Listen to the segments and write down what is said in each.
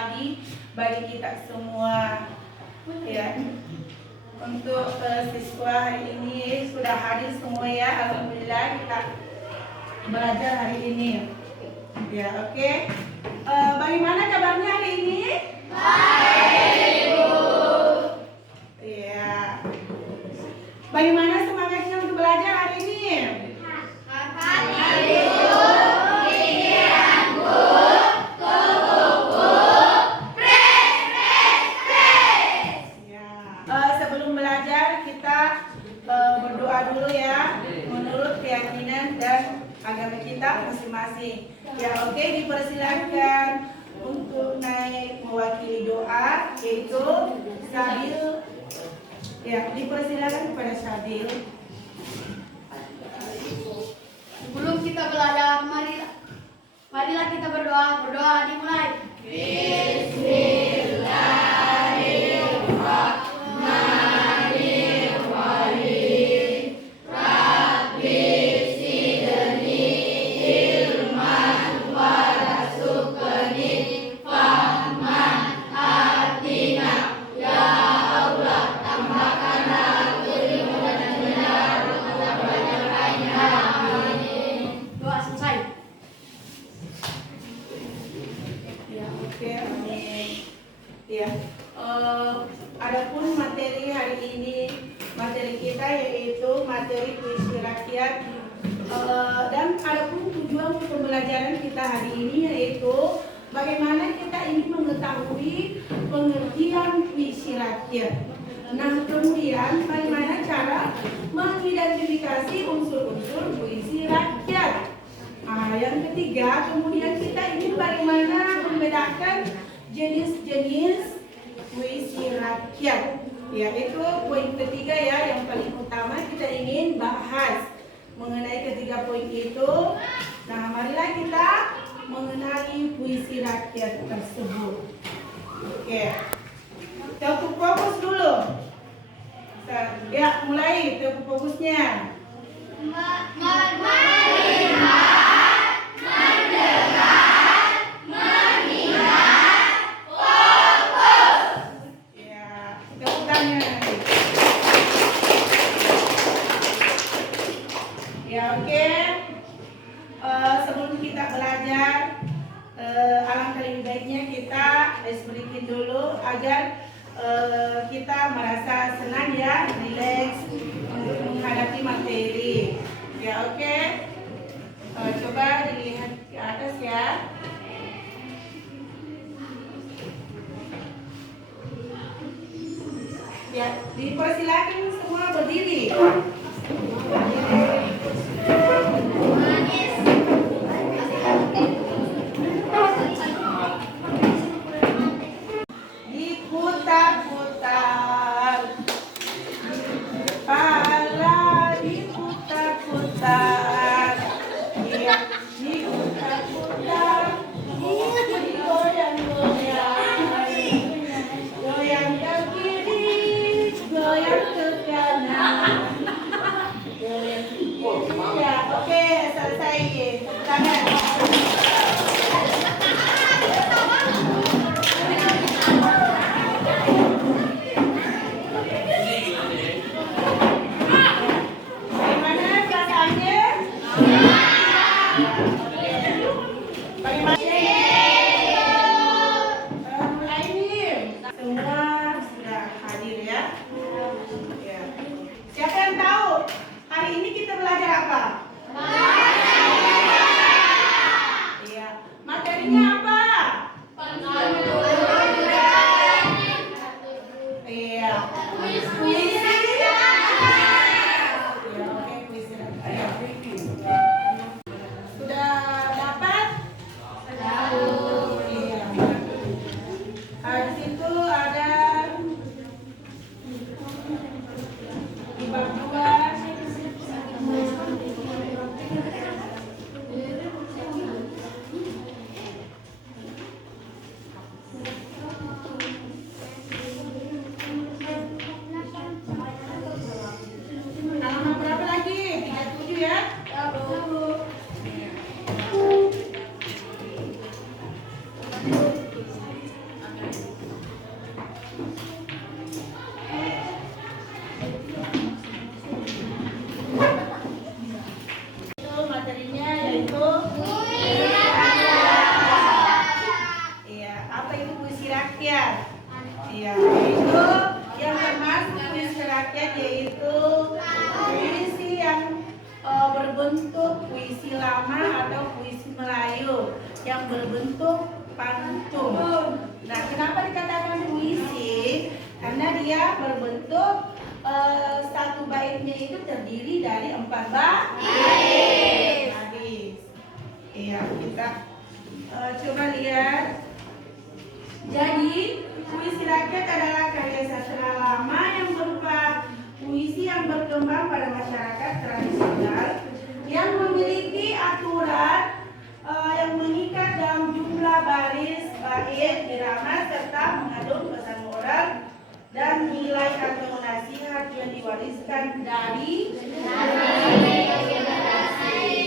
pagi bagi kita semua. Ya, untuk siswa hari ini sudah hadir semua ya. Alhamdulillah kita belajar hari ini. Ya, oke. Bagaimana kabarnya hari ini? Baik, Ibu. Ya. Bagaimana semangatnya untuk belajar hari ini? Sebelum belajar kita berdoa dulu ya, menurut keyakinan dan agama kita masing-masing. Ya, oke, dipersilakan untuk naik mewakili doa, yaitu Sabil. Ya, dipersilakan kepada Sabil. Sebelum kita belajar, marilah kita berdoa. Berdoa dimulai. Adapun materi hari ini, materi kita yaitu materi puisi rakyat, dan adapun tujuan pembelajaran kita hari ini yaitu bagaimana kita ini mengetahui pengertian puisi rakyat. Nah, kemudian bagaimana cara mengidentifikasi unsur-unsur puisi rakyat. Yang ketiga, kemudian kita ini bagaimana membedakan jenis-jenis puisi rakyat. Ya, itu poin ketiga ya, yang paling utama kita ingin bahas mengenai ketiga poin itu. Nah, marilah kita mengenali puisi rakyat tersebut. Oke, telepon fokus dulu. Ya, mulai telepon fokusnya. Ya, oke. Sebelum kita belajar, alangkah lebih baiknya kita sedikit dulu agar kita merasa senang ya, rileks untuk menghadapi materi. Ya, oke. Coba dilihat ke atas ya. Ya, dipersilakan semua berdiri. Diputar-putar, kepala diputar-putar, ya, diputar-putar, digoyang-goyang, goyang ke kiri, goyang ke kanan, goyang ke kiri. Ya, oke, selesai. Tangan. Siapa yang tahu hari ini kita belajar apa? Iya. Materinya apa? Iya. Puisi. Iya, oke, puisi. Sudah dapat? Iya. Di situ ada di bab 2. Halaman berapa lagi? 37 ya? apa itu puisi rakyat? Iya, itu yang termasuk puisi rakyat yaitu puisi yang berbentuk puisi lama atau puisi Melayu yang berbentuk pantun. Nah, kenapa dikatakan puisi? Karena dia berbentuk satu baitnya itu terdiri dari 4 bait. Iya, kita coba lihat. Jadi, puisi rakyat adalah karya sastra lama yang berupa puisi yang berkembang pada masyarakat tradisional yang memiliki aturan yang mengikat dalam jumlah baris, bait, irama serta mengandung pesan moral dan nilai atau nasihat yang diwariskan dari generasi.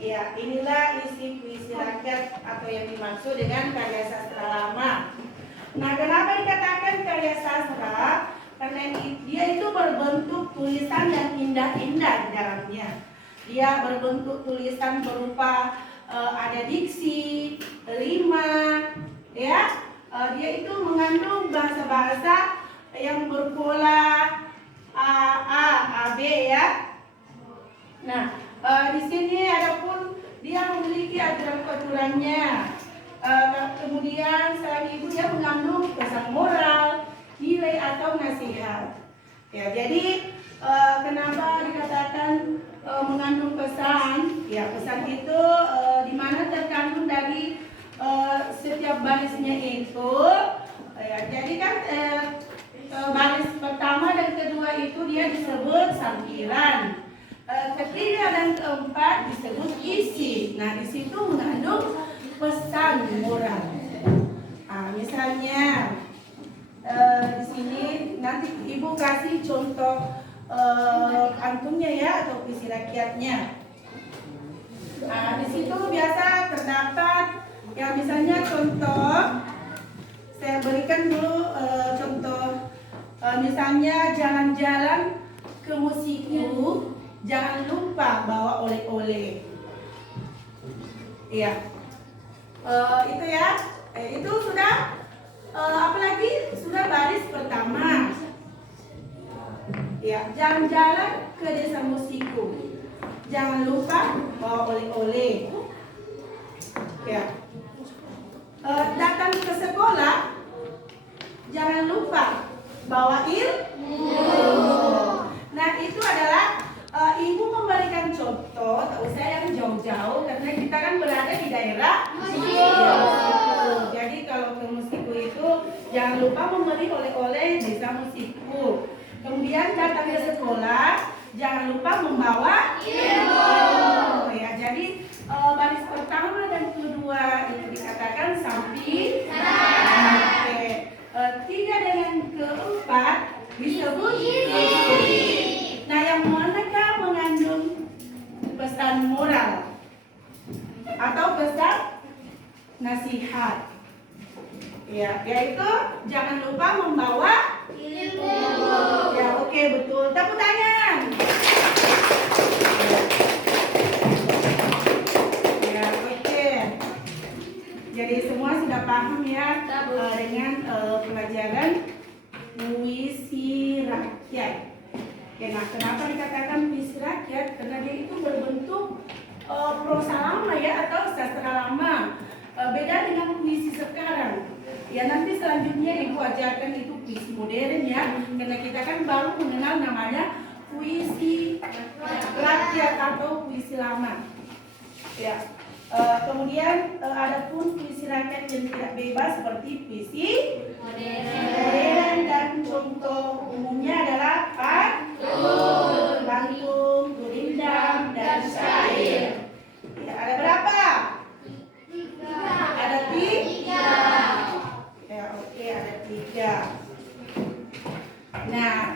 Ya, inilah isi puisi rakyat atau yang dimaksud dengan karya sastra lama. Nah, kenapa dikatakan karya sastra? Karena dia itu berbentuk tulisan yang indah-indah di dalamnya. Dia berbentuk tulisan berupa ada diksi, rima, ya. Dia itu mengandung bahasa-bahasa yang berpola A, B, ya. Nah, di sini adapun dia memiliki aturan-aturannya. Kemudian selain itu dia mengandung pesan moral, nilai atau nasihat. Ya, jadi kenapa dikatakan mengandung pesan? Ya, pesan itu di mana terkandung dari setiap barisnya itu. Ya, jadi kan baris pertama dan kedua itu dia disebut sampiran. Ketiga dan keempat disebut isi. Nah, di situ mengandung pesan moral. Nah, misalnya di sini nanti Ibu kasih contoh pantunnya ya atau puisi rakyatnya. Nah, di situ biasa terdapat ya misalnya contoh. Saya berikan dulu contoh misalnya jalan-jalan ke musikku, jangan lupa bawa oleh-oleh. Iya. Itu ya. Itu sudah apalagi sudah baris pertama. Ya, jalan-jalan ke desa musikku. Jangan lupa bawa oleh-oleh. Ya. Datang ke sekolah, jangan lupa bawa ilmu. Nah, itu adalah Ibu memberikan contoh, tak usah yang jauh-jauh karena kita kan berada di daerah Musikku. Jadi kalau ke Musikku itu jangan lupa memberi oleh-oleh desa Musikku. Kemudian datang ke sekolah, jangan lupa membawa ilmu. Ya, jadi baris pertama dan kedua itu dikatakan sampi. Tiga dengan keempat disebut isi. Nah, yang manakah mengandung pesan moral atau pesan nasihat? Ya, yaitu jangan lupa membawa ilmu. Ya, oke, betul. Tepuk tangan. Ya, oke. Jadi semua sudah paham ya dengan pelajaran puisi rakyat. Ya, nah, kenapa dikatakan puisi rakyat? Karena dia itu berbentuk prosa lama ya atau sastra lama. Beda dengan puisi sekarang. Ya, nanti selanjutnya Ibu ajarkan itu puisi modern ya. Karena kita kan baru mengenal namanya puisi rakyat atau puisi lama. Ya. Kemudian ada pun puisi rakyat yang tidak bebas seperti puisi modern dan contoh umumnya adalah pantun, gurindam, dan syair. Ya, ada berapa? Ada 3. Ya, oke, ada 3. Nah,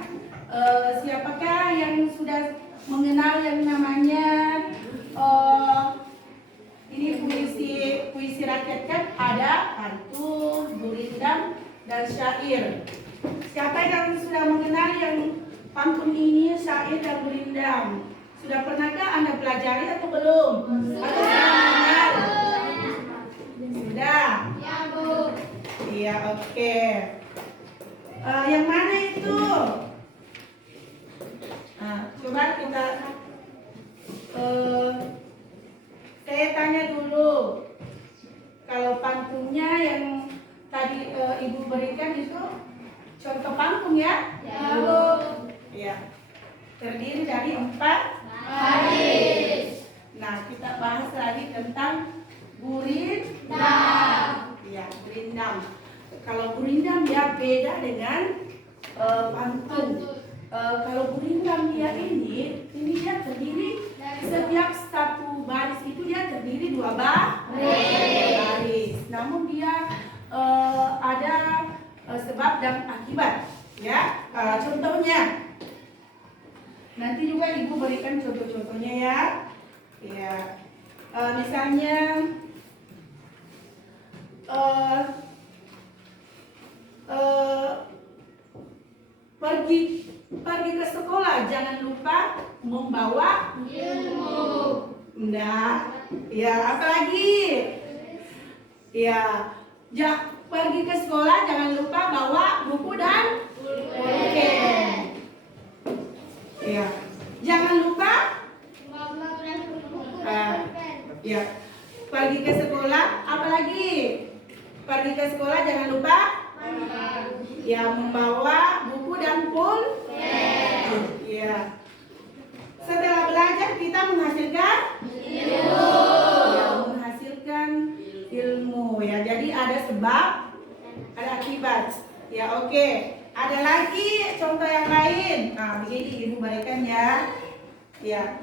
siapakah yang sudah mengenal yang namanya ini puisi rakyat kan ada pantun, gurindam, dan syair. Siapa yang sudah mengenal yang pantun ini, syair dan gurindam? Sudah pernahkah Anda pelajari atau belum? Atau sudah mengenal? Sudah. Ya, Bu. Iya, oke. Yang mana itu? Nah, coba kita saya tanya dulu. Kalau pantunnya yang tadi Ibu berikan itu contoh pantun ya? Ya, Bu. Iya. Terdiri dari 4 baris. Nah, kita bahas lagi tentang gurindam. Ya, gurindam. Kalau gurindam ya beda dengan pantun. Kalau gurindam dia ini dia terdiri setiap satu baris itu dia terdiri 2 baris. Namun dia ada sebab dan akibat. Ya, contohnya. Nanti juga Ibu berikan contoh-contohnya ya. Ya, misalnya pergi ke sekolah jangan lupa membawa Ilmu. Nah, ya apalagi? Ya, pergi ke sekolah jangan lupa bawa buku dan pulpen. Ya, jangan lupa. Ya, pergi ke sekolah. Apalagi? Pergi ke sekolah jangan lupa. Ya, membawa buku dan pulpen. Ya. Setelah belajar kita menghasilkan ilmu. Ya, menghasilkan ilmu ya. Jadi ada sebab, ada akibat. Ya, oke. Ada lagi contoh yang lain. Nah, begini Ibu berikan ya. Ya.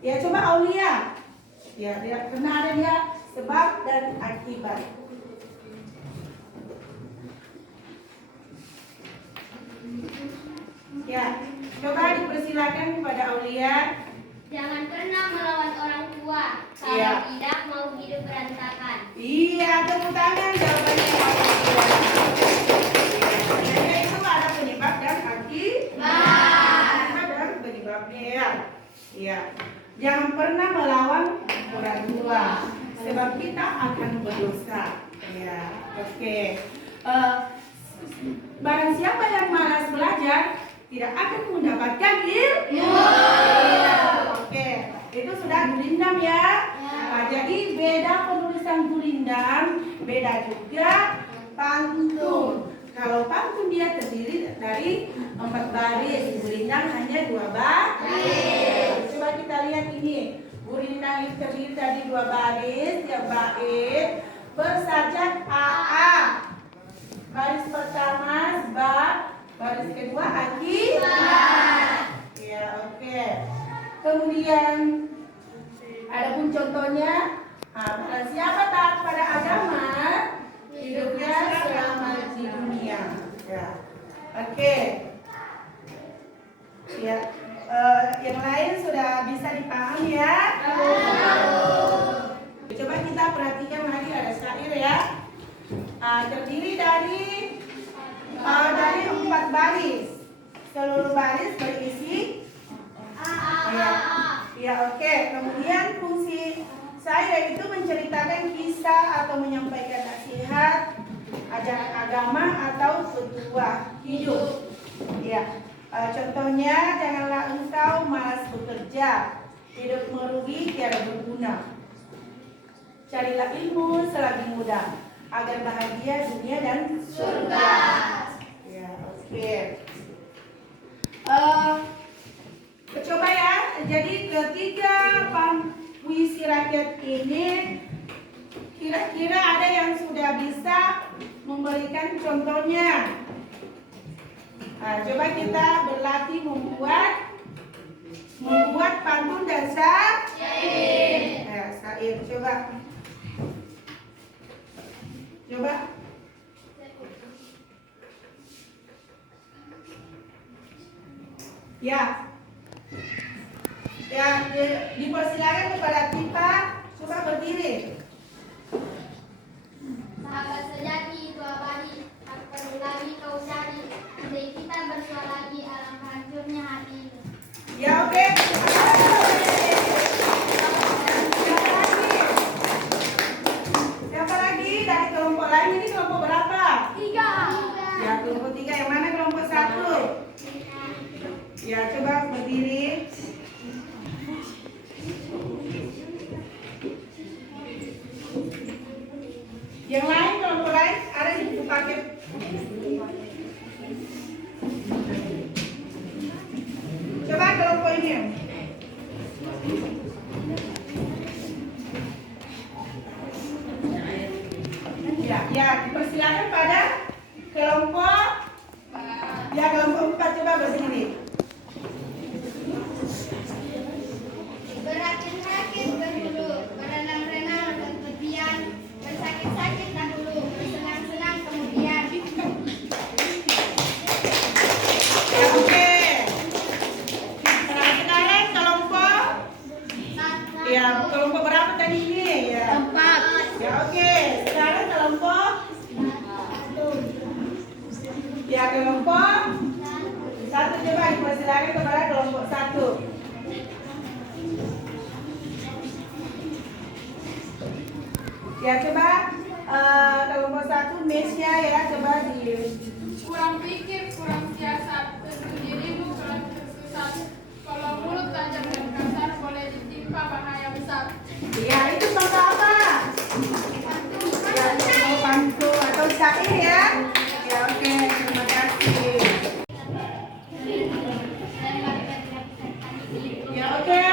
Ya, coba Aulia. Ya, karena ada dia sebab dan akibat. Ya, coba dipersilakan kepada Aulia. Jangan pernah melawan orang tua kalau Iya. tidak mau hidup berantakan. Iya, tepuk tangan jawabannya Aulia. Jadi itu ada penyebab dan akibat. Dan penyebabnya ya. Iya. Jangan pernah melawan orang tua sebab kita akan berdosa. Ya, oke. Barang siapa yang malas belajar tidak akan mendapatkan ilmu. Ya, oke. Itu sudah gurindam ya. Nah, jadi beda penulisan gurindam, beda juga pantun. Kalau pantun dia terdiri dari 4 baris, gurindam hanya 2 baris. Coba kita lihat ini. Gurindam itu terdiri dari 2 baris, tiap bait bersajak AA. Baris pertama sebab, baris kedua akibat. Ya, oke. Kemudian adapun contohnya, barang siapa taat pada agama, hidupnya selamat di dunia. Ya, oke. Ya, yang lain sudah bisa dipahami ya. Coba kita perhatikan lagi ada syair ya. Terdiri dari 4 baris. Seluruh baris berisi ya, oke. Kemudian fungsi saya itu menceritakan kisah atau menyampaikan nasihat, ajaran agama atau petua hidup. Ya, contohnya janganlah engkau malas bekerja, hidup merugi tiada berguna. Carilah ilmu selagi muda agar bahagia dunia dan surga. Ya, oke. Coba ya. Jadi ketiga puisi rakyat ini kira-kira ada yang sudah bisa memberikan contohnya. Nah, coba kita berlatih membuat pantun dan syair. Syair coba. Ya. Ya, dipersilakan kepada kita coba berdiri. Sahabat sejati itu abadi, tak perlu lagi kau cari. Andai kita bersua lagi, alangkah hancurnya hati ini. Ya, oke. Siapa lagi dari kelompok lain? Ini kelompok berapa? Ya, kelompok 4 coba bersini. Berakit-rakit berhulu, berenang-renang berpergian, bersakit-sakit dahulu, bersenang-senang kemudian. Ya, oke. Nah, sekarang kelompok. Ya, kelompok berapa tadi ini? Ya. 4. Ya, oke. Sekarang kelompok. Ya, kelompok 1 coba dipersilakan kepada kelompok 1. Ya, coba kelompok 1 Mesya ya, coba di. Kurang pikir, kurang siasat, tentu dirimu telah tersesat. Kalau mulut tajam dan kasar boleh ditimpa bahaya besar. Ya, itu contoh apa? Ya, contoh pantun atau syair ya. Ya, oke, terima kasih. Ya, oke.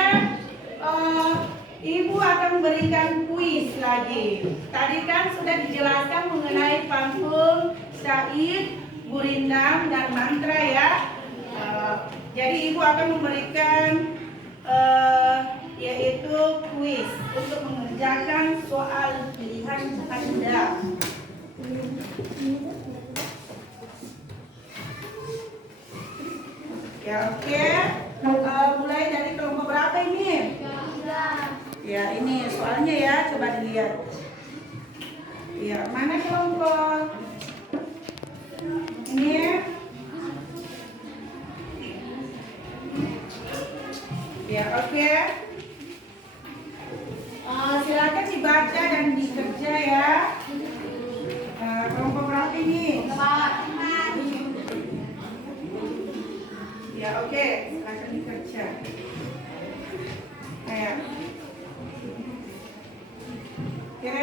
Ibu akan memberikan kuis lagi. Tadi kan sudah dijelaskan mengenai pantun, syair, gurindam, dan mantra ya. Jadi ibu akan memberikan yaitu kuis untuk mengerjakan soal pilihan Anda. Ya, oke. Mulai dari kelompok berapa ini? Ya, ini soalnya ya, coba dilihat. Ya, mana kelompok? Ini. Ya, oke. Silakan dibaca dan dikerja ya. Kelompok berapa ini? 4. Ya, oke. Silakan dikerja. Kayak. Oke.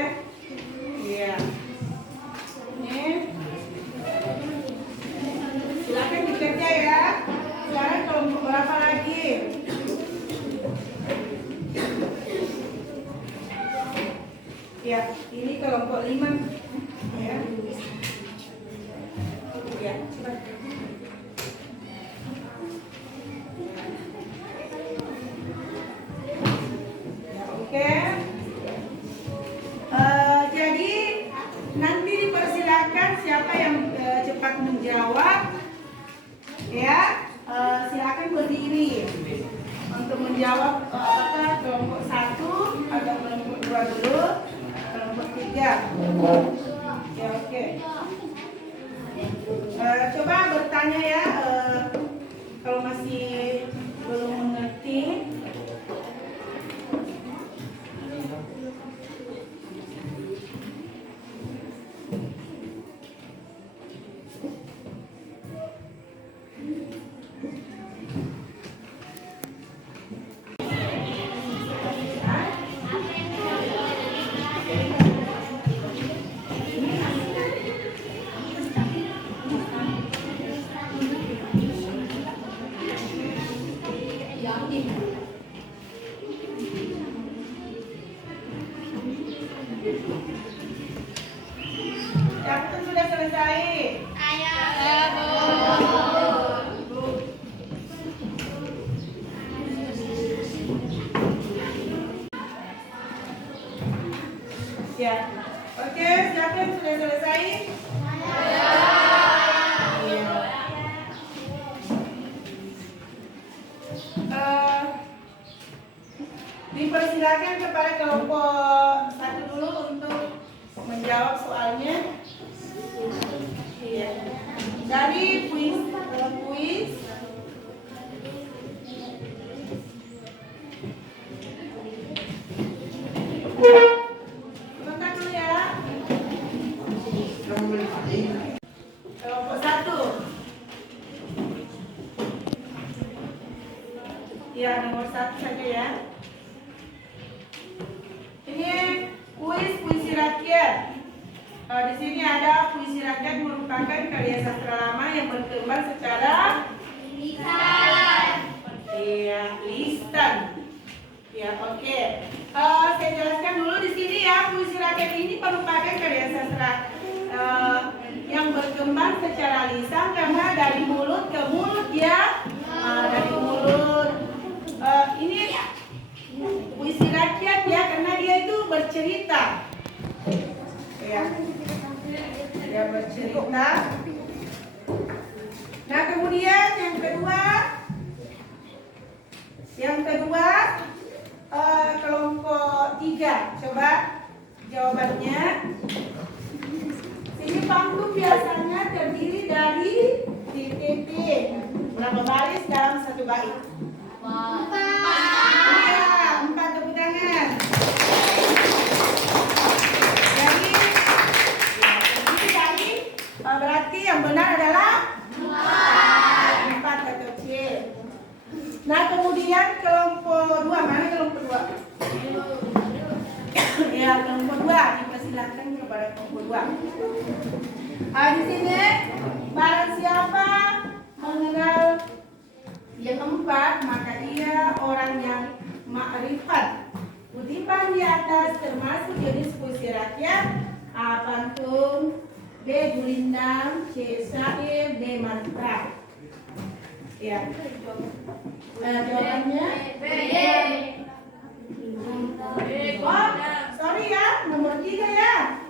Iya. Ini. Silakan dikerja ya. Sekarang kelompok berapa lagi? Ya, ini kelompok 5. Ya. Ya, coba. Ya, oke. Jadi nanti dipersilakan siapa yang cepat menjawab. Ya, silakan berdiri untuk menjawab apakah kelompok 1 atau kelompok 2 dulu, kelompok 3. Ya, oke. Coba bertanya ya, kalau masih belum mengerti. Catat sudah selesai. Ya, oke, siapa yang sudah selesai? Iya. Dipersilakan kepada kelompok 1 dulu untuk menjawab soalnya. Iya. Dari kuis. Sebentar dulu ya. Kelompok 1. Ya, nomor 1 saja ya. Ini kuis puisi rakyat. Di sini ada puisi rakyat merupakan karya sastra lama yang berkembang secara lisan. Ya, oke. Saya jelaskan dulu di sini ya, puisi rakyat ini merupakan karya sastra yang berkembang secara lisan karena dari mulut ke mulut ya. Dari mulut. Ini puisi rakyat ya karena dia itu bercerita. Ya. Dia bercerita. Nah kemudian yang kedua kelompok 3. Coba jawabannya. Sini panggung biasanya terdiri dari titik. Berapa baris dalam satu bait? 4. Iya, 4 tepuk tangan. Jadi berarti yang benar adalah 4 atau C. Nah kemudian kelompok 2, mana kelompok 2? Ya kelompok 2, dipersilakan kepada kelompok 2. Di sini barang siapa mengenal yang 4 maka ia orang yang makrifat. Kutipan di atas termasuk jenis puisi rakyat, A. Pantun, B. Gulindang, C. Syair, D. Mantra. Ya. Jawabannya B. Oh, sorry ya, nomor 3 ya.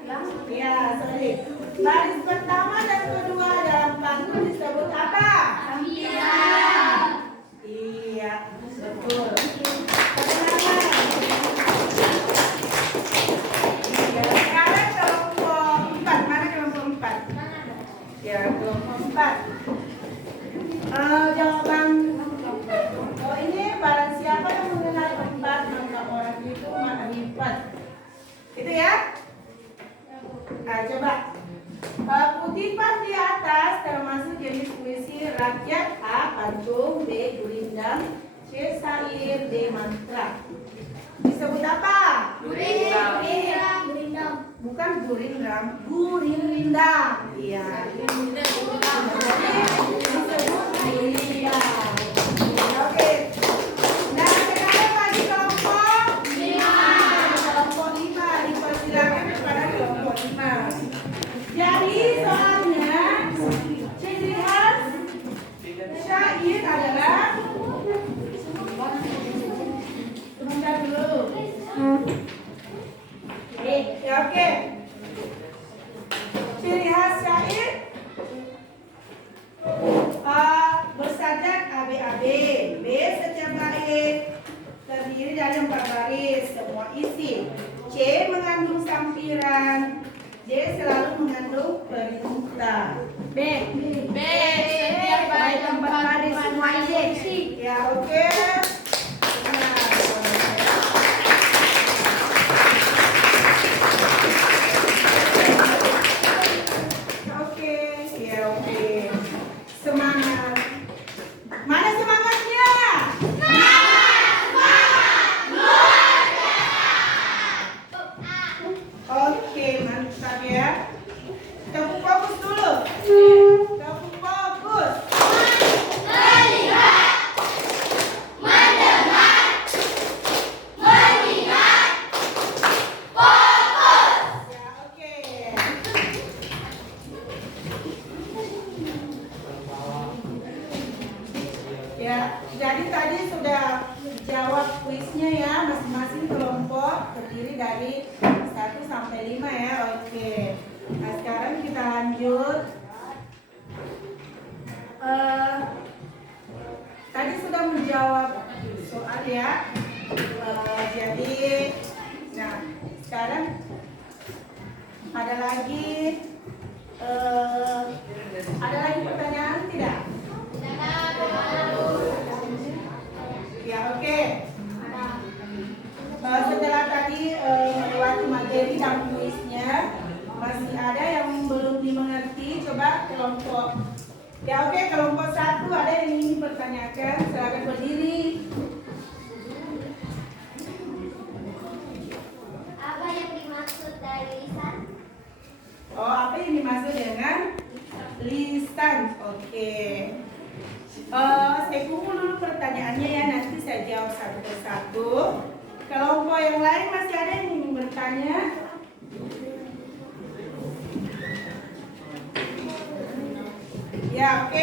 Ya, sorry. Baris pertama dan kedua dalam pantun disebut apa? Iya, betul. Sekarang kelompok 4. Mana kelompok 4? Ya, kelompok 4. Jawaban ini barang siapa yang mengenal 4 maka orang itu makrifat. Itu ya? Nah, coba. Kutipan di atas termasuk jenis puisi rakyat, A. Pantun, B. Gulindang, C. Syair, D. Mantra. Disebut apa? Gurindam. Bukan gurindam, gurindam. Iya. Disebut gurindam. Oke. Nah, sekarang bagi kelompok 5. Kelompok 5 dipersilakan kepada kelompok 5. Jadi soalnya ciri khas syair adalah sebentar dulu. Oke. Ciri khas syair bersajak ABAB. B. Setiap bait terdiri dari 4 baris semua isi. C. Mengandung sampiran. D. Selalu mengandung perintah. B. Setiap bait 4 baris semua isi. Ya, oke. Semangat. Mana semangatnya? Oke, mantap ya. Tepuk fokus dulu. Tepuk fokus. Ya, oke. Ya, jadi tadi sudah jawab kuisnya ya, masing-masing kelompok terdiri dari 1 sampai 5 ya. Oke. Nah, sekarang kita lanjut. Tadi sudah menjawab soal ya. Jadi, nah sekarang ada lagi pertanyaan tidak? Ya, oke. Setelah tadi melewati materi dan kuisnya, masih ada yang belum dimengerti. Coba kelompok. Ya, oke, kelompok 1 ada yang ingin bertanyakan, silakan berdiri. Apa yang dimaksud dari lisan? Oh, apa yang dimaksud dengan lisan? Oke. Saya kumpul dulu pertanyaannya ya, nanti saya jawab satu persatu. Kelompok yang lain masih ada yang ingin bertanya? Ya, oke,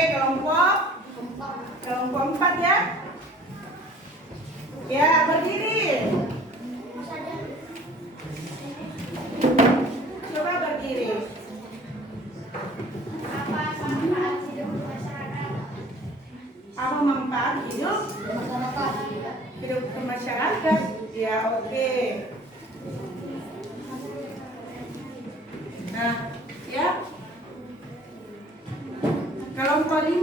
kelompok 4 ya. Ya, berdiri. Coba berdiri. Apa manfaat hidup masyarakat? Apa manfaat hidup masyarakat? Ya, oke. Nah, ya. Kelompok 5.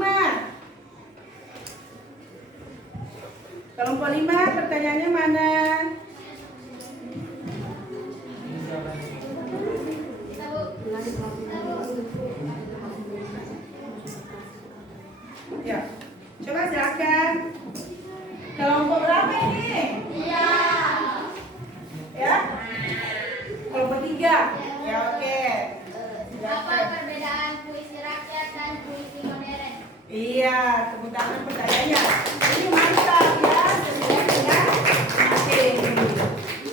Kelompok 5, pertanyaannya mana? Ya, coba silakan. Kelompok berapa ini? Iya. Ya? Kelompok 3. Ya, oke. Apa perbedaan puisi rakyat dan puisi modern? Iya, tepuk tangan pertanyaannya. Ini mantap ya, sesuai dengan materi.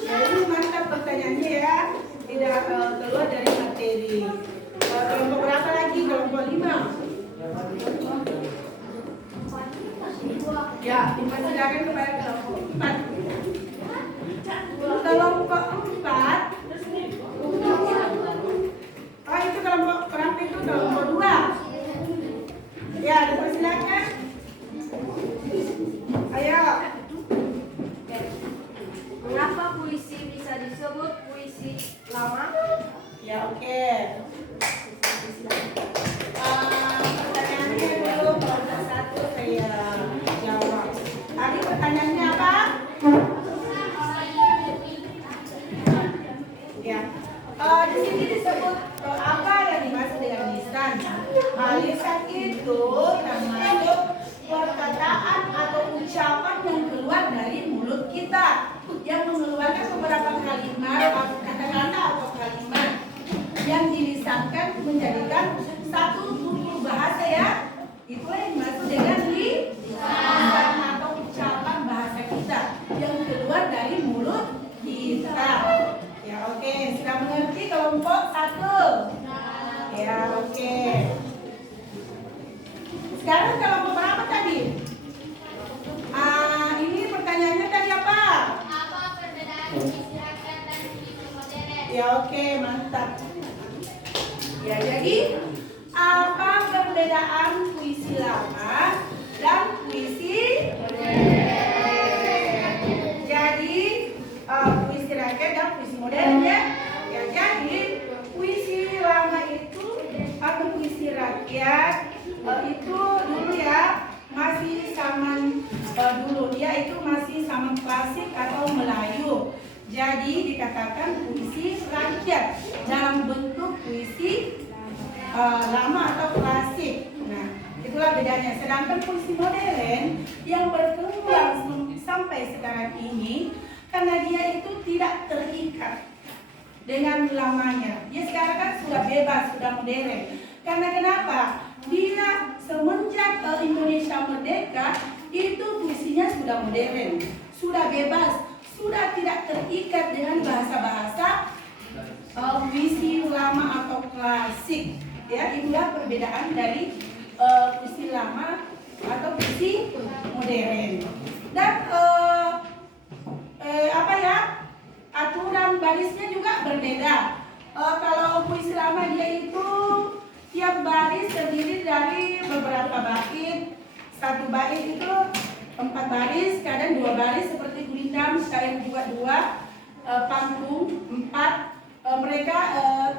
Ya, ini mantap pertanyaannya ya, tidak keluar dari materi. Kelompok berapa lagi? Kelompok 5. Ya, dipersilakan kepada kelompok 4. Kelompok 4. Oh, itu kelompok berapa itu? Kelompok 2. Ya, dipersilakan. Ayo. Mengapa puisi bisa disebut puisi lama? Ya, oke. Pertanyaannya dulu kelompok 1 saya jawab. Tadi pertanyaannya apa? Ya. Di sini disebut apa yang dimaksud dengan lisan. Lisan itu termasuk perkataan atau ucapan yang keluar dari mulut kita, yang mengeluarkan beberapa kalimat atau kata-kata atau kalimat yang dilisankan menjadikan satu tutur bahasa ya. Itulah yang dimaksud dengan lisan atau ucapan bahasa kita yang keluar dari mulut kita. Ya, oke, sudah mengerti kelompok 1? Ya, oke. Sekarang kelompok berapa tadi? Ini pertanyaannya tadi apa? Apa perbedaan puisi rakyat dan puisi modern? Ya, oke, mantap. Ya, jadi apa perbedaan puisi lama dan puisi modern? Jadi puisi rakyat dan puisi modern ya. Ya, jadi puisi lama itu atau puisi rakyat itu dulu ya masih zaman dulu dia itu masih zaman klasik atau Melayu. Jadi dikatakan puisi rakyat dalam bentuk puisi lama atau klasik. Nah, itulah bedanya. Sedangkan puisi modern yang berkembang sampai sekarang ini karena dia itu tidak terikat dengan lamanya. Dia sekarang kan sudah bebas, sudah modern. Karena kenapa? Dia semenjak Indonesia merdeka itu puisinya sudah modern, sudah bebas, sudah tidak terikat dengan bahasa-bahasa puisi lama atau klasik. Ya, itulah perbedaan dari puisi lama atau puisi modern. Dan apa ya? Aturan barisnya juga berbeda. Kalau puisi lama dia itu tiap baris terdiri dari beberapa bait. Satu bait itu 4 baris, kadang 2 baris seperti gurindam, kadang juga 2, panggung 4. Mereka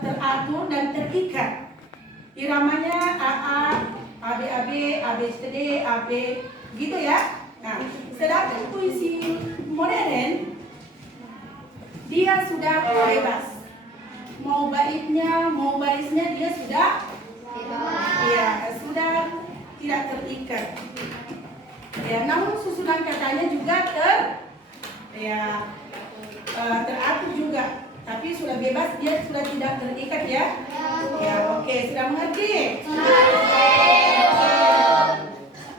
teratur dan terikat. Iramanya AA, ABAB, ABCD, AB, gitu ya. Nah, sedangkan puisi modern dia sudah bebas. Mau baitnya, mau barisnya dia sudah ya, sudah tidak terikat. Ya, namun susunan katanya juga teratur juga. Tapi sudah bebas, dia sudah tidak terikat ya. Ya, oke, sudah mengerti?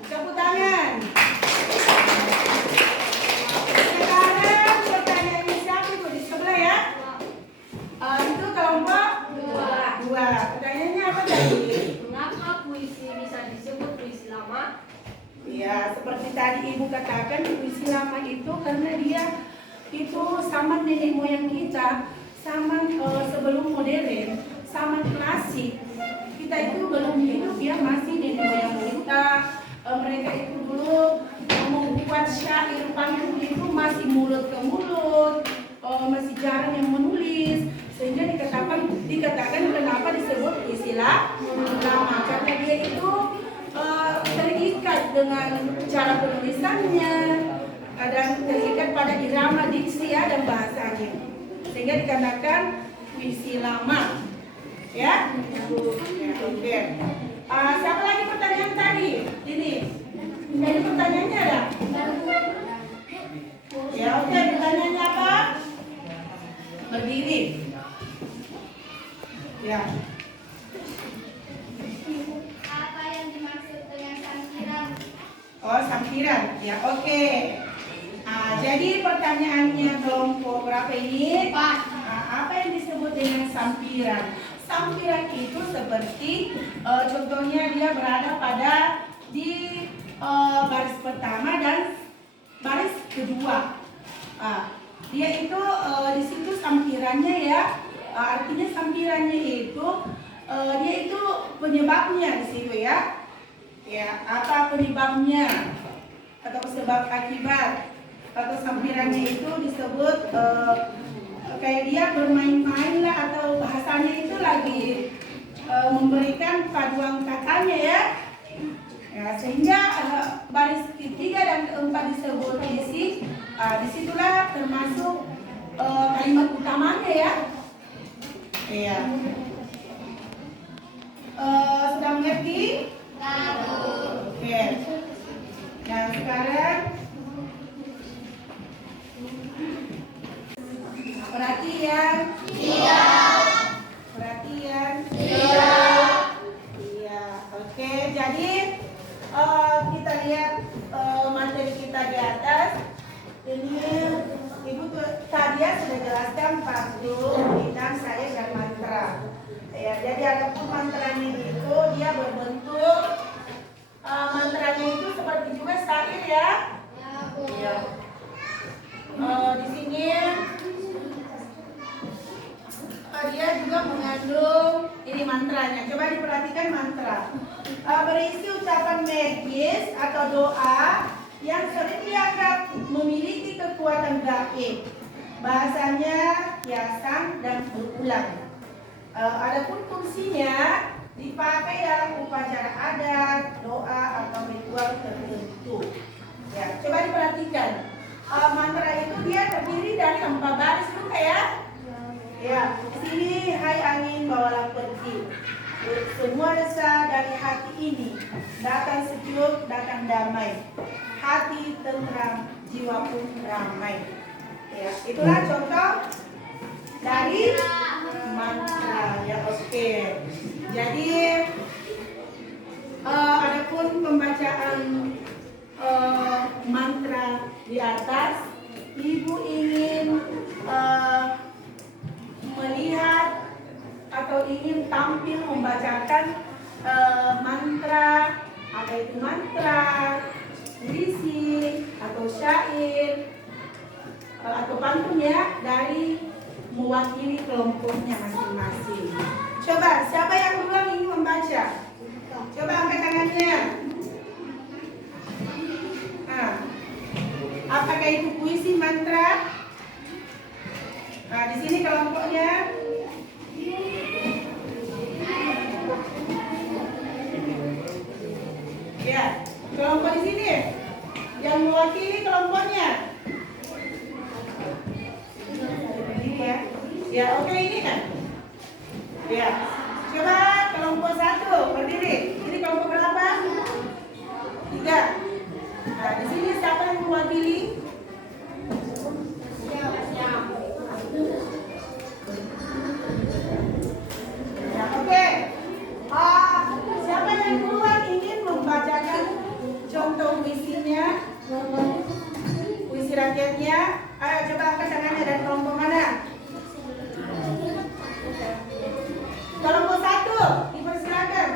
Tepuk tangan. Sekarang pertanyaannya siapa itu di sebelah ya? Itu kelompok 2. Pertanyaannya apa tadi? Mengapa puisi bisa disebut Ya, seperti tadi Ibu katakan, puisi lama itu karena dia itu sama nenek moyang kita, sama sebelum modern, sama klasik. Kita itu belum hidup ya, masih nenek moyang kita. Mereka itu dulu membuat syair pantun itu masih mulut ke mulut, masih jarang yang menulis, sehingga dikatakan kenapa disebut puisi lama, karena dia itu terikat dengan cara penulisannya dan terikat pada irama diksi ya dan bahasanya, sehingga dikatakan puisi lama ya. Oke. Siapa lagi pertanyaan tadi? Ini pertanyaannya ada? Ya oke, pertanyaannya apa? Berdiri. Ya. Apa yang dimaksud dengan sampiran? Oh, sampiran. Ya, oke. Jadi pertanyaannya kelompok berapa ini? Apa yang disebut dengan sampiran? Sampiran itu seperti contohnya dia berada pada di baris pertama dan baris kedua. Dia itu di situ sampirannya ya. Artinya sampirannya itu dia itu penyebabnya di situ ya. Ya, apa penyebabnya atau sebab akibat atau sampirannya itu disebut kayak dia bermain-main lah, atau bahasanya itu lagi memberikan paduan katanya ya. Ya, sehingga baris ketiga dan keempat disebut isi. Disitulah termasuk kalimat utamanya ya. Iya. Sudah mengerti? Oke. Nah sekarang perhatian. Iya. Perhatian. Iya. Iya. Oke. Jadi kita lihat materi kita di atas. Ini Ibu tadi sudah jelaskan pantun, bintang, syair dan mantra. Ya, jadi ada pun mantranya itu dia berbentuk mantranya itu seperti juga syair ya. Ya. Di sini dia juga mengandung ini mantranya. Coba diperhatikan mantra. Berisi ucapan magis atau doa yang sering dianggap memiliki kekuatan gaib. Bahasanya hiasan dan berulang. Adapun fungsinya dipakai dalam upacara adat, doa atau ritual tertentu. Ya, coba diperhatikan. Mantra itu dia terdiri dari 4 baris juga ya. Ya, di sini hai angin bawalah pergi. Semua desa dari hati ini, datang sejuk, datang damai. Hati tenteram, jiwa pun ramai. Ya, itulah contoh dari mantra ya. Oke. Jadi adapun pembacaan mantra di atas, Ibu ingin melihat atau ingin tampil membacakan mantra, apa itu mantra, puisi atau syair atau pantun ya, dari mewakili kelompoknya masing-masing. Coba siapa yang duluan ingin membaca? Coba angkat tangannya. Nah, apakah itu puisi, mantra? Nah, di sini kelompoknya. Ya, kelompok di sini yang mewakili kelompoknya. Ya, oke, ini kan. Ya, coba kelompok 1 berdiri. Ini kelompok berapa? 3. Nah, di sini siapa yang mewakili? Ya, oke. Siapa yang duluan ingin membacakan contoh puisinya, puisi rakyatnya? Ayo coba angkat tangannya. Dan kelompok mana? Kelompok 1, dipersilakan.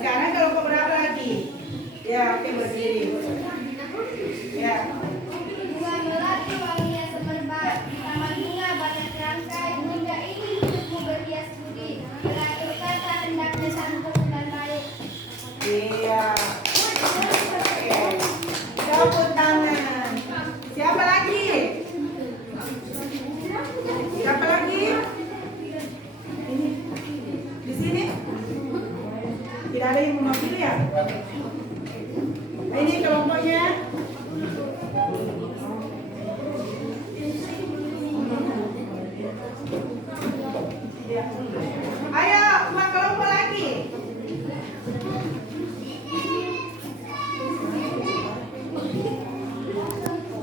sekarang kelompok berapa lagi? Ya, oke, berdiri. Ya. Bunga melati wanginya semerbak, taman bunga banyak rangkai, hingga ini hidupmu berhias budi, beratur kata hendaknya santun dan baik. Iya. Oke. Tepuk tangan. Siapa lagi? Siapa lagi? Ini. Di sini? Tidak ada yang mewakili ya? Ini kelompoknya. Ayo, 4 kelompok lagi.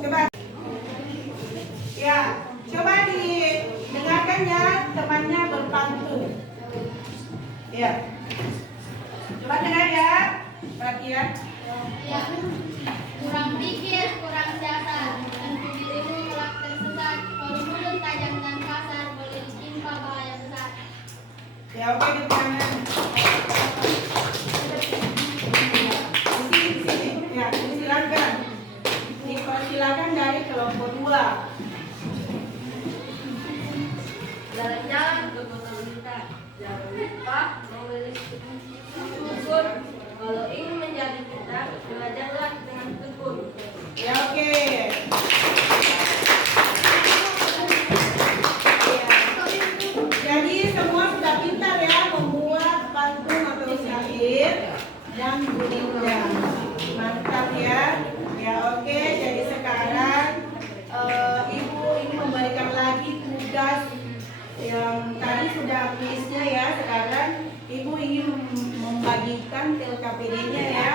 Coba. Ya, coba didengarkan ya temannya berpantun. Ya. Coba dengar ya. Perhatian. Ya, kurang pikir, kurang dasar, tentu dirimu kelak tersesat. Kalau mulut tajam dan kasar, boleh ditimpa bahaya besar. Ya, oke, di tangan. Di sini. Ya, silakan. Dipersilakan dari kelompok 2. Jalan-jalan ke kota Blitar. Jangan lupa memilih unsur. Kalau ingin menjadi pintar, belajarlah dengan tekun. Ya, oke. Ya. Jadi semua sudah pintar ya membuat pantun atau syair dan bunyinya. Mantap ya. Ya, oke. Jadi sekarang Ibu ini memberikan lagi tugas yang tadi sudah kuisnya ya. Sekarang Ibu ingin membagikan LKPD-nya ya.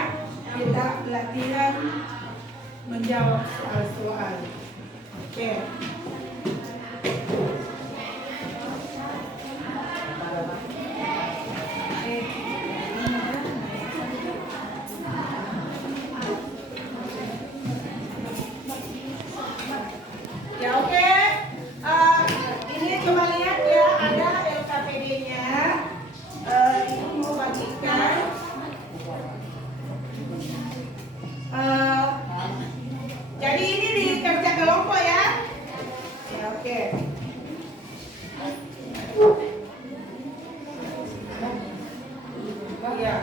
Kita latihan menjawab soal-soal. Oke. Ya, oke. Ini coba lihat ya, ada LKPD-nya. Ibu mau bagikan. Jadi ini di kerja kelompok ya. Ya, oke. Ya.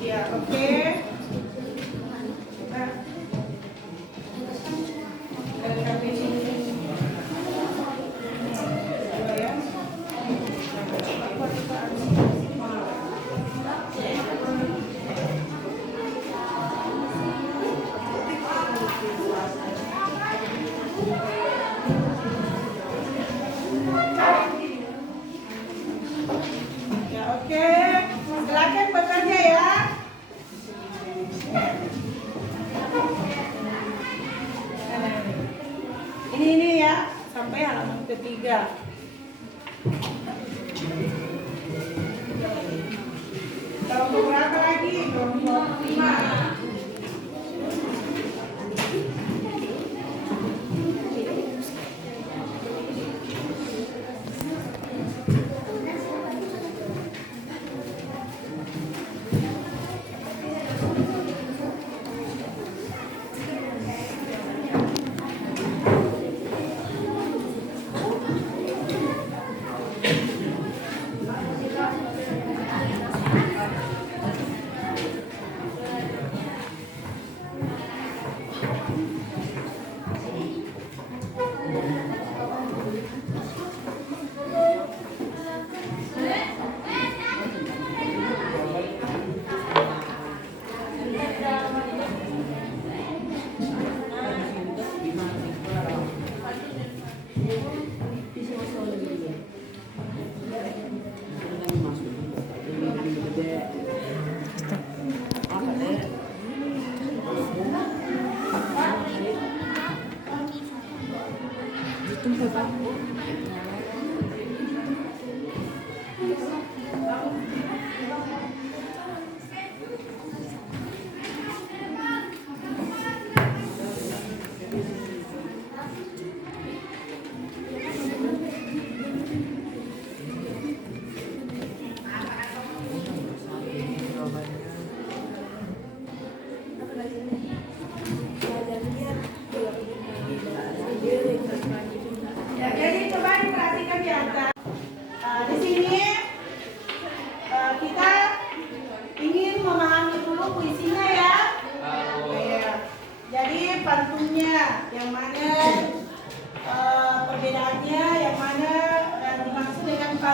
Ya, oke. Nah. LKPD. Coba ya. Ya, oke. Silakan bekerja ya. Ini ya, sampai halaman ketiga. Kelompok berapa lagi? Kelompok 5.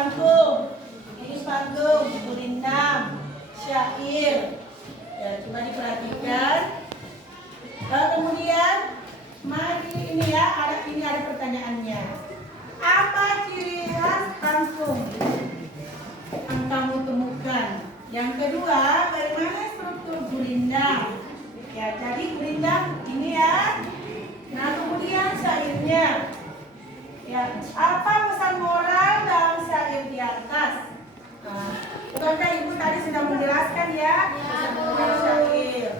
pantun. Ini pantun, gurindam, syair. Ya, coba diperhatikan. Kemudian mari ini ya, ada pertanyaannya. Apa ciri khas pantun yang kamu temukan? Yang kedua, bagaimana struktur gurindam? Ya, jadi gurindam ini ya. Nah, kemudian syairnya. Ya, apa pesan moral dalam syair di atas? Nah, bukankah Ibu tadi sudah menjelaskan ya pesan moral syair?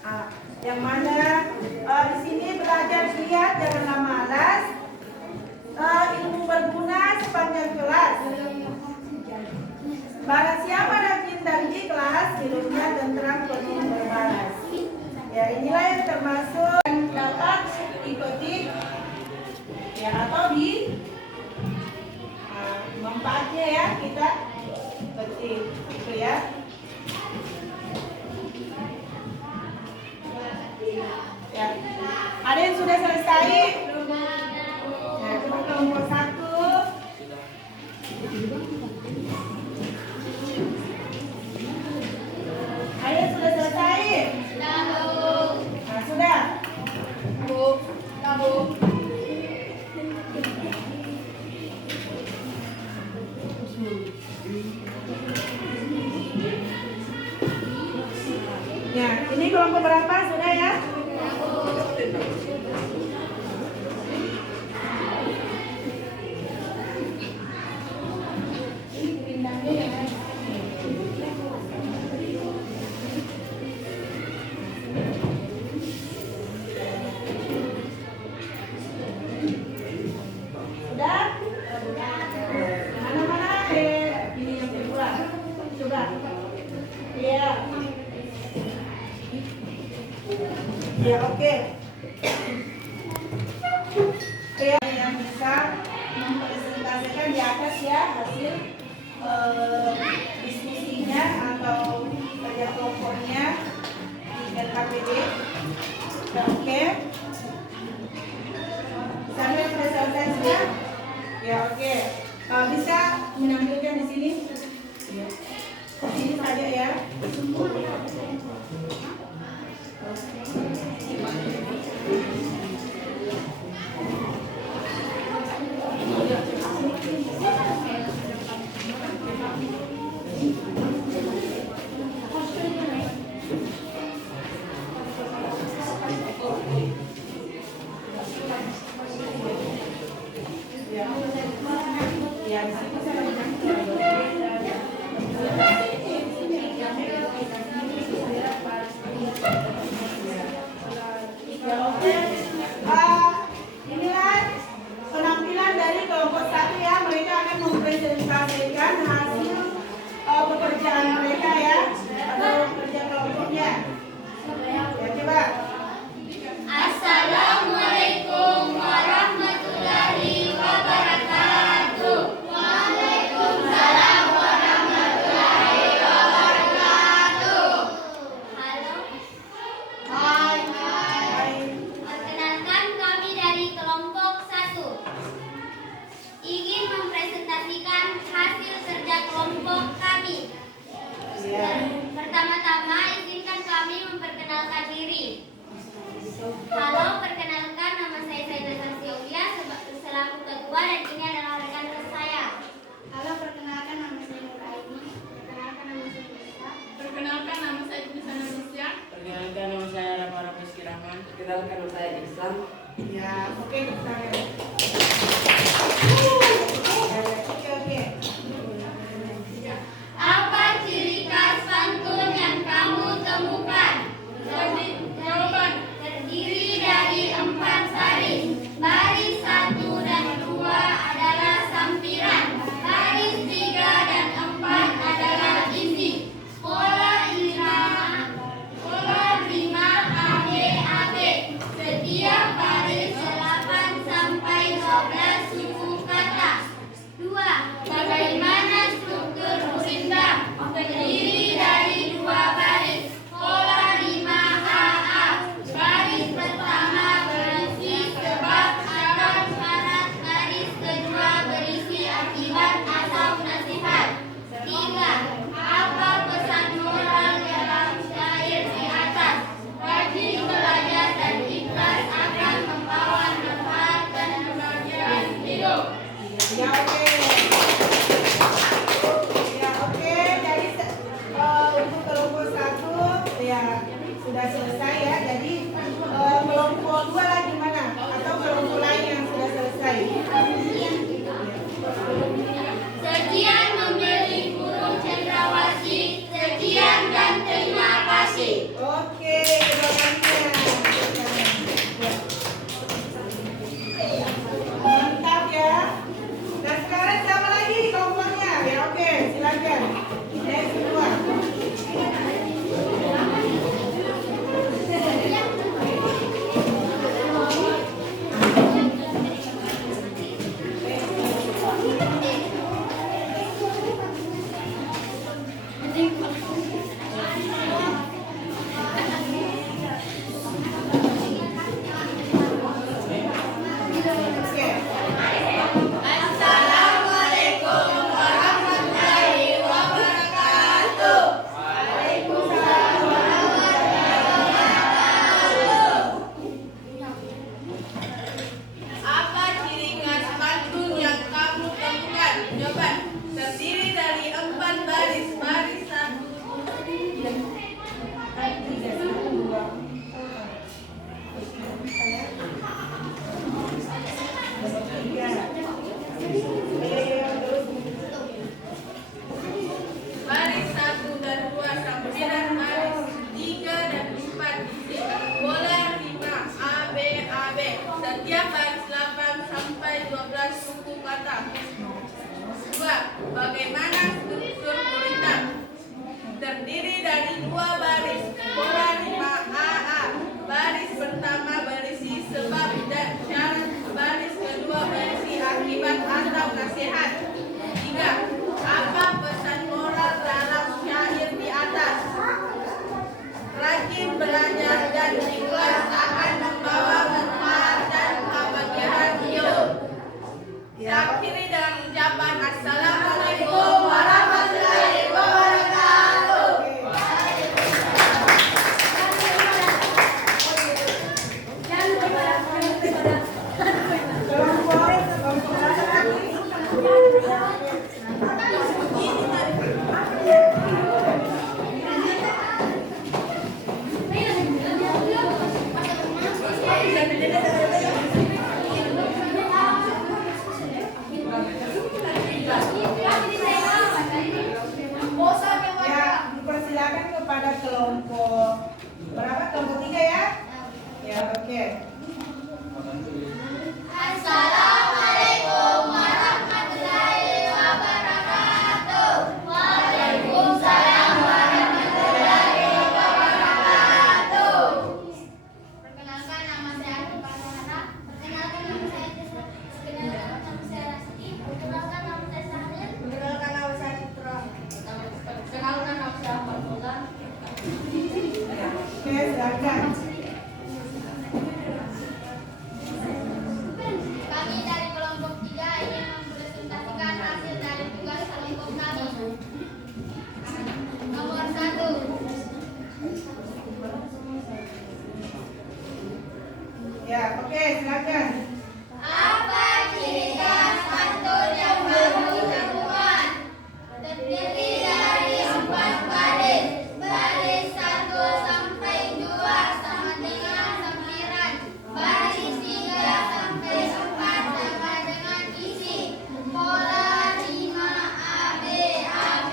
Nah, yang mana di sini belajar giat, janganlah malas, ilmu berguna sepanjang kelas. Barang siapa rajin dan ikhlas, hidupnya tentram penuh berbalas. Ya, inilah yang termasuk yang dapat dipetik ya, atau di manfaatnya ya kita petik itu ya. Ya, ada yang sudah selesai? Ya, coba kelompok 1. Ada yang sudah selesai? Nah, sudah. Ya, ini kelompok berapa sudah ya? Sudah? Mana-mana ini yang kedua. Coba. Iya. Ya, oke. Ya, yang bisa mempresentasikan di atas ya hasil diskusinya atau kerja kelompoknya di LKPD. Ya, oke. Sampai presentasinya. Ya, oke. Bisa menampilkan di sini. Ya. Di sini saja ya. Ya, di sini saya ya, oke. Inilah penampilan dari kelompok 1 ya. Mereka akan mempresentasikan hasil pekerjaan mereka ya, atau kerja kelompoknya. Ya, coba. Assalamualaikum warahmatullahi wabarakatuh. Waalaikumsalam warahmatullahi wabarakatuh. Halo. Hai. Perkenalkan, kami dari kelompok 1 ingin mempresentasikan hasil kerja kelompok kami. Ya. Pertama-tama izinkan kami memperkenalkan diri. Halo, perkenalkan, nama saya Saida Sansiolia selaku ketua dan ini adalah rekan saya. Halo, perkenalkan, nama saya Nur Aini. Perkenalkan, nama saya Nisa. Perkenalkan, nama saya Nisa Nursia. Perkenalkan, nama saya Rafa Rizky Rahman. Perkenalkan, nama saya Islam. Ya, oke, tepuk tangan. Oke. Apa ciri khas pantun yang kamu temukan? Jawaban. Terdiri dari Ya oke. Ya oke. Jadi untuk kelompok 1 ya sudah selesai ya. Jadi kelompok 2 lagi mana? Atau kelompok lain yang sudah selesai? Sekian memberi burung cendrawasih. Sekian dan terima kasih. Oke, doanya. Mantap ya. Nah sekarang siapa lagi kelompoknya? Ya oke, silakan. Next semua. Apa ciri khas pantun yang kamu temukan? Jawaban. Terdiri dari 4 baris. Baris 1. Baris 1 dan 2 sampai dengan baris 3 dan 4 isi bola 5 A B A B. Setiap baris 8 sampai 12 suku kata. 2. Bagaimana struktur gurita? Terdiri dari 2 baris bola 5 A A. Baris pertama berisi sebab dan syarat. Baris kedua berisi akibat atau nasihat. 3. Apa pesan moral dalam syair di atas? Rajin belajar dan ikhlas akan membawa manfaat dan kebahagiaan hidup. Akhiri dengan ucapan Assalamualaikum warahmatullahi wabarakatuh. Ya, dipersilakan kepada kelompok berapa? Kelompok 3 ya? Ya, oke. Assalamualaikum warahmatullahi wabarakatuh. Waalaikumsalam warahmatullahi wabarakatuh. Perkenalkan nama saya Arifin Pratama. Perkenalkan nama saya Tisna. Perkenalkan nama saya Rasti. Perkenalkan nama saya Sahril. Perkenalkan nama saya Citra. Perkenalkan nama saya Fauzan. Oke, silakan. Kami dari kelompok 3 ingin mempresentasikan hasil dari tugas kelompok kami. Nomor 1. Ya, oke, silakan. Apa ciri khas pantun yang kamu temukan? Terdiri dari 4 baris. Baris 1 sampai 2 sama dengan 9. Baris 3 sampai 4 sama dengan isi pola 5 AB AB.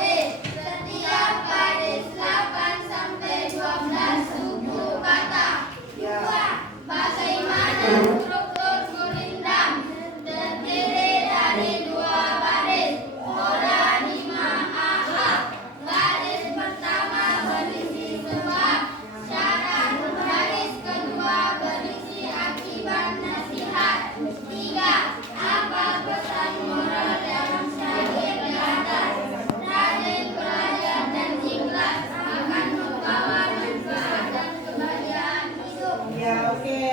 Setiap baris 8 sampai 12 suku kata. 2. Bagaimana struktur gurindam? Terdiri dari 2 baris pola 5 AA. Baris pertama berisi sebab syarat. Baris kedua berisi akibat nasihat. 3. Apa pesan moral dalam syair di atas? Rajin belajar dan ikhlas akan membawa manfaat dan kebahagiaan hidup. Ya, oke.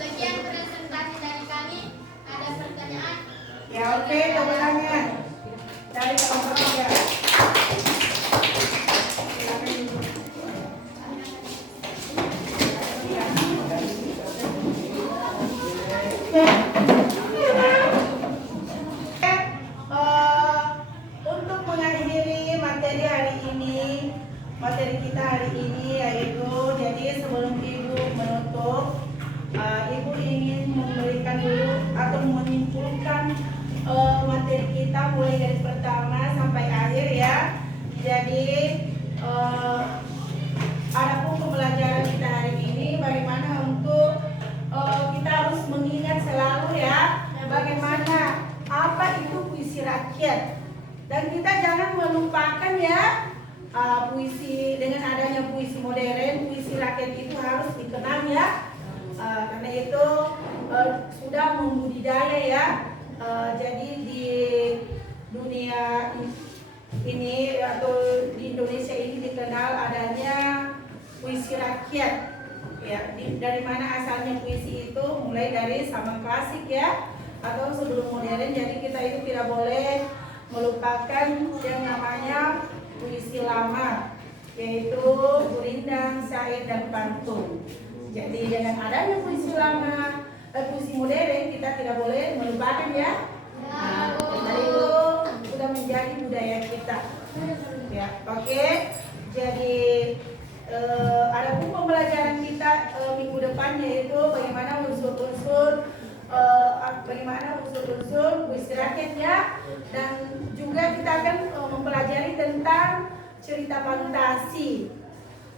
Sekian presentasi dari kami. Ada pertanyaan? Ya, oke, coba tangan. Dari kelompok 3. materi kita hari ini yaitu, jadi sebelum Ibu menutup, Ibu ingin memberikan dulu atau menyimpulkan materi kita mulai dari pertama sampai akhir ya. Jadi adapun pembelajaran kita hari ini bagaimana untuk kita harus mengingat selalu ya bagaimana apa itu puisi rakyat, dan kita jangan melupakan ya puisi. Dengan adanya puisi modern, puisi rakyat itu harus dikenal ya, karena itu sudah membudidaya ya. Jadi di dunia ini atau di Indonesia ini dikenal adanya puisi rakyat ya. Dari mana asalnya puisi itu? Mulai dari zaman klasik ya atau sebelum modern. Jadi kita itu tidak boleh melupakan yang namanya puisi lama, yaitu gurindam, syair dan pantun. Jadi dengan adanya puisi lama, puisi modern, kita tidak boleh melupakan ya. Nah, itu sudah menjadi budaya kita. Ya, oke. Jadi adapun pembelajaran kita minggu depan yaitu bagaimana unsur-unsur puisi rakyat ya, dan juga kita akan mempelajari tentang cerita fantasi.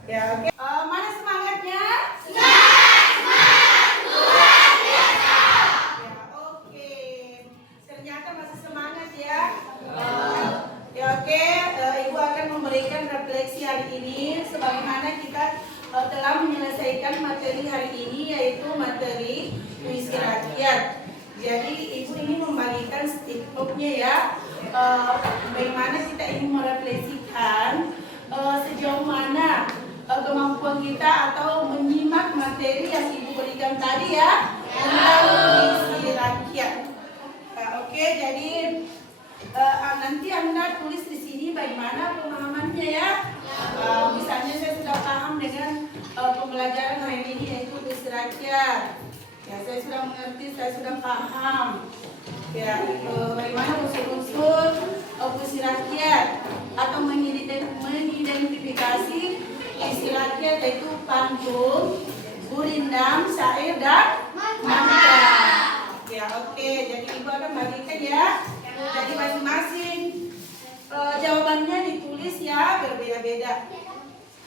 Ya, oke. Mana semangatnya? Semangat luar biasa. Ya, oke. Ternyata masih semangat ya. Ya, oke. Ibu akan memberikan refleksi hari ini sebagaimana kita telah menyelesaikan materi hari ini, yaitu materi puisi rakyat. Jadi ibu ini membagikan stepnya ya, bagaimana kita ingin merefleksikan sejauh mana kemampuan kita atau menyimak materi yang ibu berikan tadi ya tentang puisi rakyat. Oke, jadi nanti Anda tulis di sini bagaimana pemahamannya ya. Misalnya saya sudah paham dengan pembelajaran hari ini yaitu puisi rakyat. Ya, saya sudah mengerti, saya sudah paham. Ya, bagaimana unsur-unsur puisi rakyat atau mengidentifikasi puisi rakyat yaitu pantun, gurindam, syair dan naskah. Ya, oke. Jadi ibu akan bagikan ya. Jadi masing-masing jawabannya ditulis ya, berbeda-beda.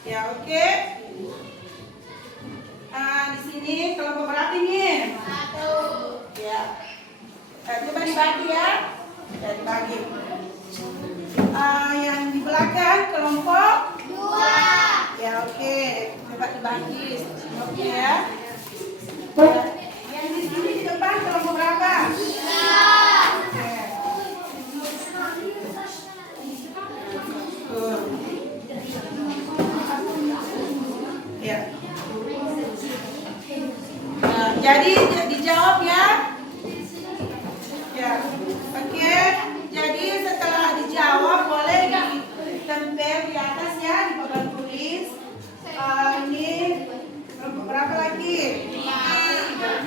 Ya, oke. Di sini kelompok berapa ini? 1. Ya. Coba dibagi ya. Ya, dibagi. Yang di belakang kelompok 2. Ya, oke. Coba dibagi kelompoknya ya. Yang di sini di depan kelompok berapa? 3. Ya. Jadi dijawab ya. Ya, oke. Jadi setelah dijawab boleh ditempel di atas ya di papan tulis. Ini berapa lagi? 5.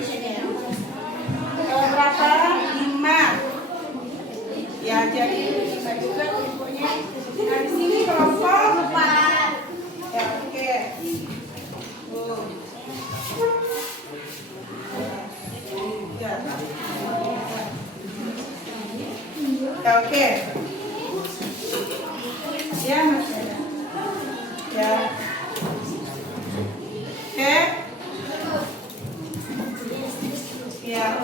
Berapa? 5. Ya, jadi bisa juga infonya. Nah, di sini kelompok 4. Ya, oke. Oke. Ya, Mas. Ya. Oke. Ya.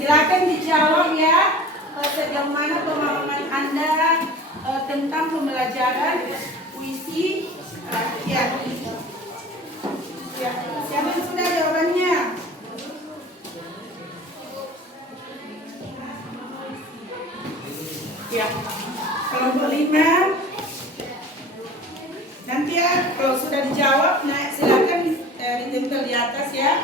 Silakan dijawab ya. Sejauh mana pemahaman Anda tentang pembelajaran puisi rakyat. Ya. Siapa yang sudah jawabannya? Ya, kelompok 5. Nanti ya, kalau sudah dijawab, nah silakan ditempel di atas ya.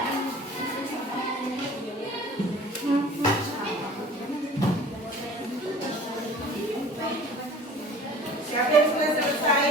Siapa yang sudah selesai?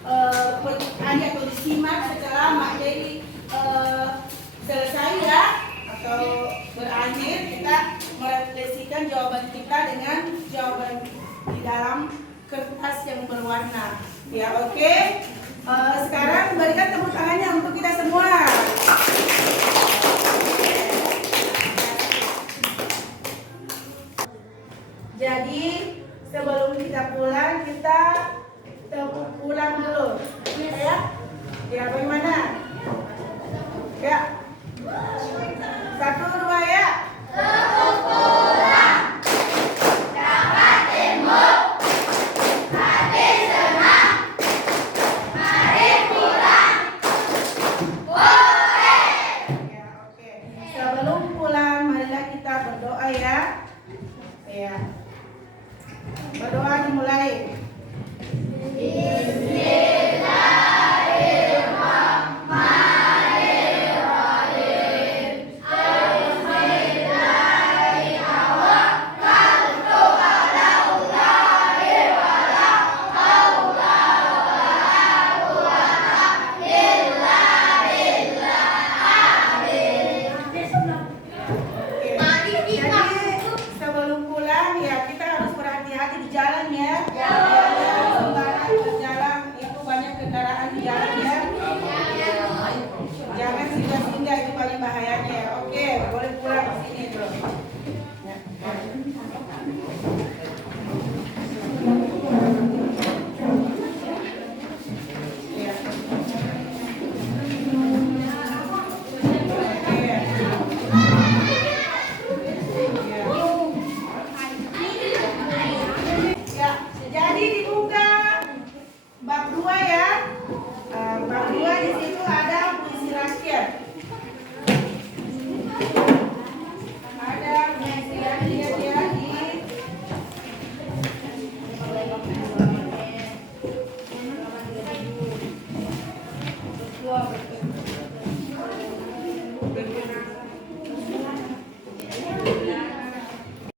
atau disimak setelah materi selesai ya atau berakhir, kita merefleksikan jawaban kita dengan jawaban di dalam kertas yang berwarna. Ya, oke. Sekarang berikan tepuk tangannya untuk kita semua. Jadi sebelum kita pulang, kita pulang dulu. Ya, ya bagaimana? Ya, 1, 2 ya. Ya, oke. Sebelum pulang, marilah kita berdoa ya. Ya. Berdoa dimulai. Jadi sebelum pulang ya kita harus berhati-hati di jalan ya. Jangan sembarang berjalan, itu banyak kendaraan di jalan ya. Jangan singgah-singgah, itu paling bahayanya ya. Oke, boleh pulang ke sini bro. Ya. Ya. Ya, jadi dibuka bab 2 ya. Bab 2 di situ ada puisi rakyat. Ada puisi rakyat ya di